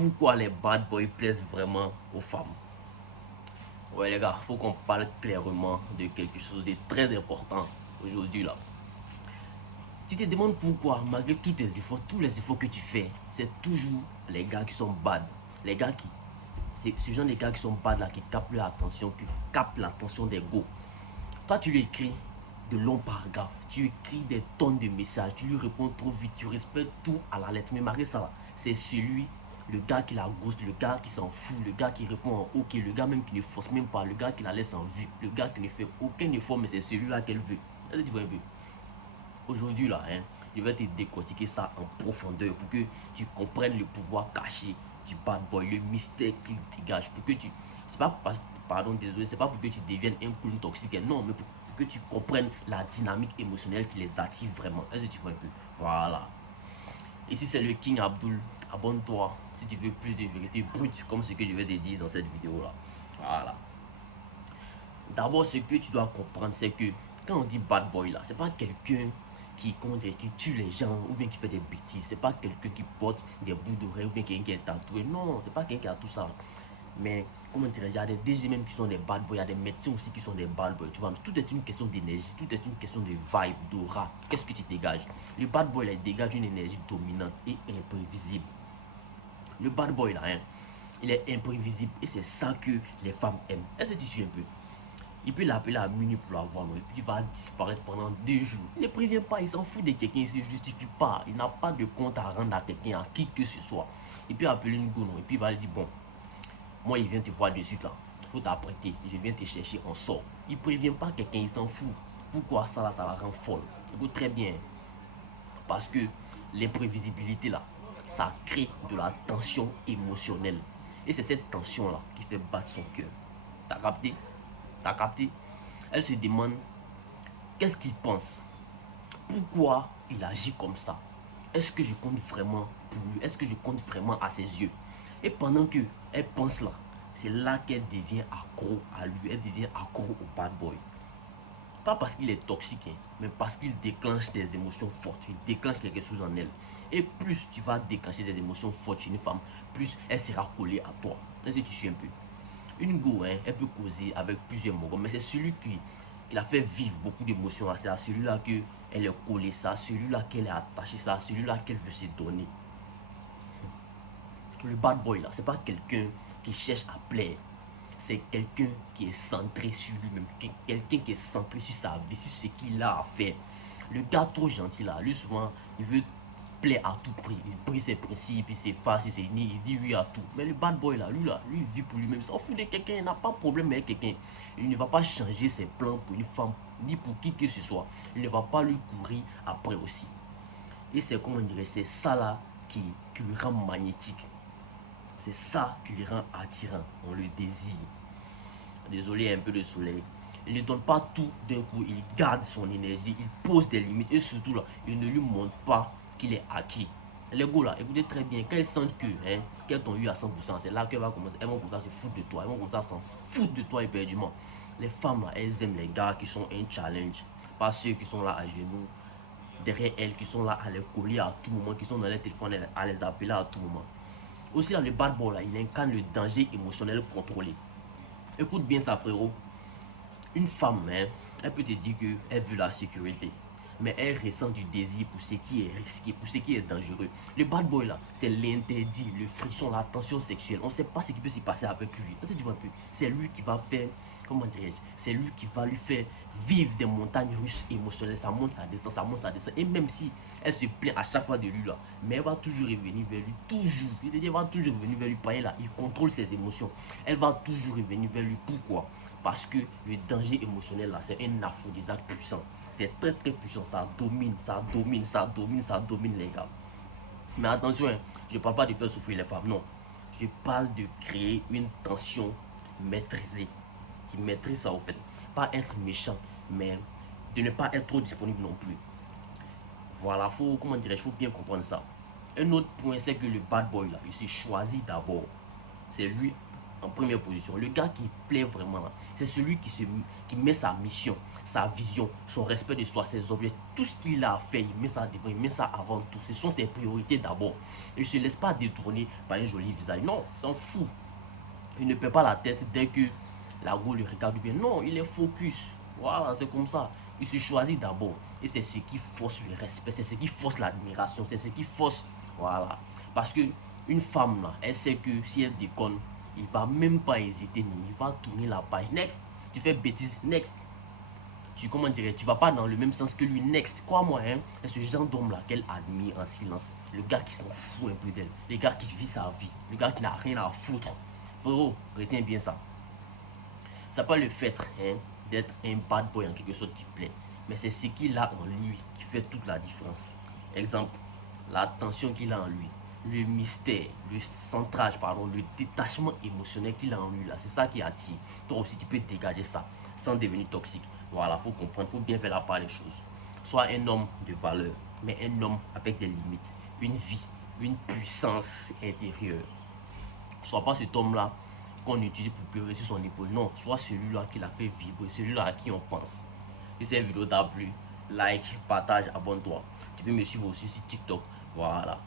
pourquoi les bad boys plaisent vraiment aux femmes. Ouais les gars, faut qu'on parle clairement de quelque chose de très important aujourd'hui là. Tu te demandes pourquoi, malgré tous tes efforts, tous les efforts que tu fais, c'est toujours les gars qui sont bad. Les gars qui, c'est ce genre de gars qui sont bad là, qui captent leur attention, qui captent l'attention des go. Toi tu lui écris de longs paragraphes, tu écris des tonnes de messages, tu lui réponds trop vite, tu respectes tout à la lettre. Mais malgré ça, c'est celui, le gars qui la ghost, le gars qui s'en fout, le gars qui répond en ok, le gars même qui ne force même pas, le gars qui la laisse en vue, le gars qui ne fait aucun effort, mais c'est celui-là qu'elle veut. Est-ce que tu vois un peu? Aujourd'hui là, je vais te décortiquer ça en profondeur pour que tu comprennes le pouvoir caché du bad boy, le mystère qu'il dégage, pour que tu, c'est pas, pardon, désolé, c'est pas pour que tu deviennes un clown toxique, non, mais pour que tu comprennes la dynamique émotionnelle qui les active vraiment. Est-ce que tu vois un peu? Voilà. Ici c'est le King Abdul. Abonne-toi si tu veux plus de vérité brute comme ce que je vais te dire dans cette vidéo là. Voilà. D'abord, ce que tu dois comprendre, c'est que quand on dit bad boy là, c'est pas quelqu'un qui tue les gens ou bien qui fait des bêtises. C'est pas quelqu'un qui porte des bouts d'oreilles ou bien quelqu'un qui est tatoué. Non, c'est pas quelqu'un qui a tout ça. Mais comment dire, il y a des DG même qui sont des bad boys, il y a des médecins aussi qui sont des bad boys. Tu vois, tout est une question d'énergie, tout est une question de vibe, d'aura. Qu'est-ce que tu dégages? Le bad boy là, il dégage une énergie dominante et imprévisible. Le bad boy là, il est imprévisible et c'est ça que les femmes aiment. Est-ce que tu suis un peu? Il peut l'appeler à minuit pour la voir, et puis il va disparaître pendant 2 jours. Il ne prévient pas, il s'en fout de quelqu'un, il ne se justifie pas. Il n'a pas de compte à rendre à quelqu'un, à qui que ce soit. Il peut appeler une go, et puis il va lui dire, bon, moi il vient te voir de suite là, il faut t'apprêter, je viens te chercher, on sort. Il ne prévient pas quelqu'un, il s'en fout. Pourquoi ça là, ça la rend folle? Écoute très bien, parce que l'imprévisibilité là, ça crée de la tension émotionnelle. Et c'est cette tension là qui fait battre son cœur. T'as capté? T'as capté? Elle se demande qu'est-ce qu'il pense, pourquoi il agit comme ça, est-ce que je compte vraiment pour lui, est-ce que je compte vraiment à ses yeux. Et pendant que elle pense là, c'est là qu'elle devient accro à lui, elle devient accro au bad boy. Pas parce qu'il est toxique, mais parce qu'il déclenche des émotions fortes, il déclenche quelque chose en elle. Et plus tu vas déclencher des émotions fortes chez une femme, plus elle sera collée à toi. Est-ce que tu suis un peu? Une go, elle peut causer avec plusieurs mots, mais c'est celui qui la fait vivre beaucoup d'émotions. C'est à celui-là qu'elle est collée, c'est à celui-là qu'elle est attachée, c'est à celui-là qu'elle veut se donner. Le bad boy là, c'est pas quelqu'un qui cherche à plaire. C'est quelqu'un qui est centré sur lui-même, quelqu'un qui est centré sur sa vie, sur ce qu'il a à faire. Le gars trop gentil là, lui souvent, il veut plaît à tout prix, il brise ses principes, ses faces, ses nids, il dit oui à tout. Mais le bad boy là, lui il vit pour lui-même, il s'en fout de quelqu'un, il n'a pas de problème avec quelqu'un. Il ne va pas changer ses plans pour une femme, ni pour qui que ce soit. Il ne va pas lui courir après aussi. Et c'est comment dire, c'est ça là qui lui rend magnétique. C'est ça qui lui rend attirant, on le désire. Désolé, un peu de soleil. Il ne donne pas tout d'un coup, il garde son énergie, il pose des limites et surtout là, il ne lui montre pas qu'il est acquis. Les gars là, écoutez très bien, quand ils sentent qu'elles t'ont eu à 100%, c'est là qu'elles vont commencer, elles vont commencer à se foutre de toi, elles vont commencer à s'en foutre de toi éperdument. Les femmes là, elles aiment les gars qui sont un challenge, pas ceux qui sont là à genoux, derrière elles, qui sont là à les coller à tout moment, qui sont dans les téléphones à les appeler à tout moment. Aussi là, le bad boy là, il incarne le danger émotionnel contrôlé. Écoute bien ça frérot. Une femme, elle peut te dire qu'elle veut la sécurité, mais elle ressent du désir pour ce qui est risqué, pour ce qui est dangereux. Le bad boy là, c'est l'interdit, le frisson, la tension sexuelle. On ne sait pas ce qui peut s'y passer avec lui. C'est lui qui va faire, comment dirais-je, c'est lui qui va lui faire vivre des montagnes russes émotionnelles. Ça monte, ça descend, ça monte, ça descend. Et même si elle se plaint à chaque fois de lui là, mais elle va toujours revenir vers lui, toujours. Elle va toujours revenir vers lui, pareil là, il contrôle ses émotions. Elle va toujours revenir vers lui. Pourquoi? Parce que le danger émotionnel là, c'est un aphrodisiaque puissant. C'est très très puissant, ça domine, ça domine, ça domine, ça domine les gars. Mais attention, je ne parle pas de faire souffrir les femmes, non. Je parle de créer une tension maîtrisée. Qui maîtrise ça au fait. Pas être méchant, mais de ne pas être trop disponible non plus. Voilà, comment dirais-je, faut bien comprendre ça. Un autre point, c'est que le bad boy là, il se choisit d'abord. C'est lui, en première position. Le gars qui plaît vraiment là, c'est celui qui met sa mission, sa vision, son respect de soi, ses objectifs, tout ce qu'il a à faire, il met ça devant, il met ça avant tout. Ce sont ses priorités d'abord. Il ne se laisse pas détourner par un joli visage. Non, il s'en fout. Il ne perd pas la tête dès que la roue le regarde bien. Non, il est focus. Voilà, c'est comme ça. Il se choisit d'abord. Et c'est ce qui force le respect, c'est ce qui force l'admiration, c'est ce qui force. Voilà. Parce que une femme là, elle sait que si elle déconne, il va même pas hésiter, il va tourner la page. Next, tu fais bêtise, next. Comment dirais, tu vas pas dans le même sens que lui, next. Crois-moi, hein, c'est ce genre d'homme là qu'elle admire en silence. Le gars qui s'en fout un peu d'elle, le gars qui vit sa vie, le gars qui n'a rien à foutre. Frérot, retiens bien ça. C'est pas le fait hein, d'être un bad boy en quelque chose qui plaît, mais c'est ce qu'il a en lui qui fait toute la différence. Exemple, l'attention qu'il a en lui, le mystère, le centrage, pardon, le détachement émotionnel qu'il a en lui là, c'est ça qui attire. Toi aussi tu peux dégager ça sans devenir toxique. Voilà, faut comprendre, faut bien faire la part des choses. Sois un homme de valeur, mais un homme avec des limites, une vie, une puissance intérieure. Sois pas cet homme là qu'on utilise pour pleurer sur son épaule. Non, sois celui-là qui l'a fait vibrer, celui-là à qui on pense. Si cette vidéo t'a plu, like, partage, abonne-toi. Tu peux me suivre aussi sur TikTok. Voilà.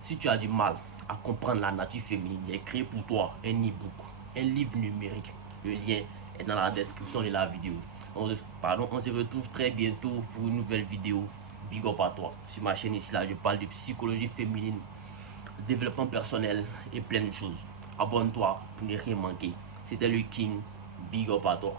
Si tu as du mal à comprendre la nature féminine, j'ai créé pour toi un e-book, un livre numérique. Le lien est dans la description de la vidéo. On se retrouve très bientôt pour une nouvelle vidéo. Big up à toi. Sur ma chaîne ici, là, je parle de psychologie féminine, développement personnel et plein de choses. Abonne-toi pour ne rien manquer. C'était le King. Big up à toi.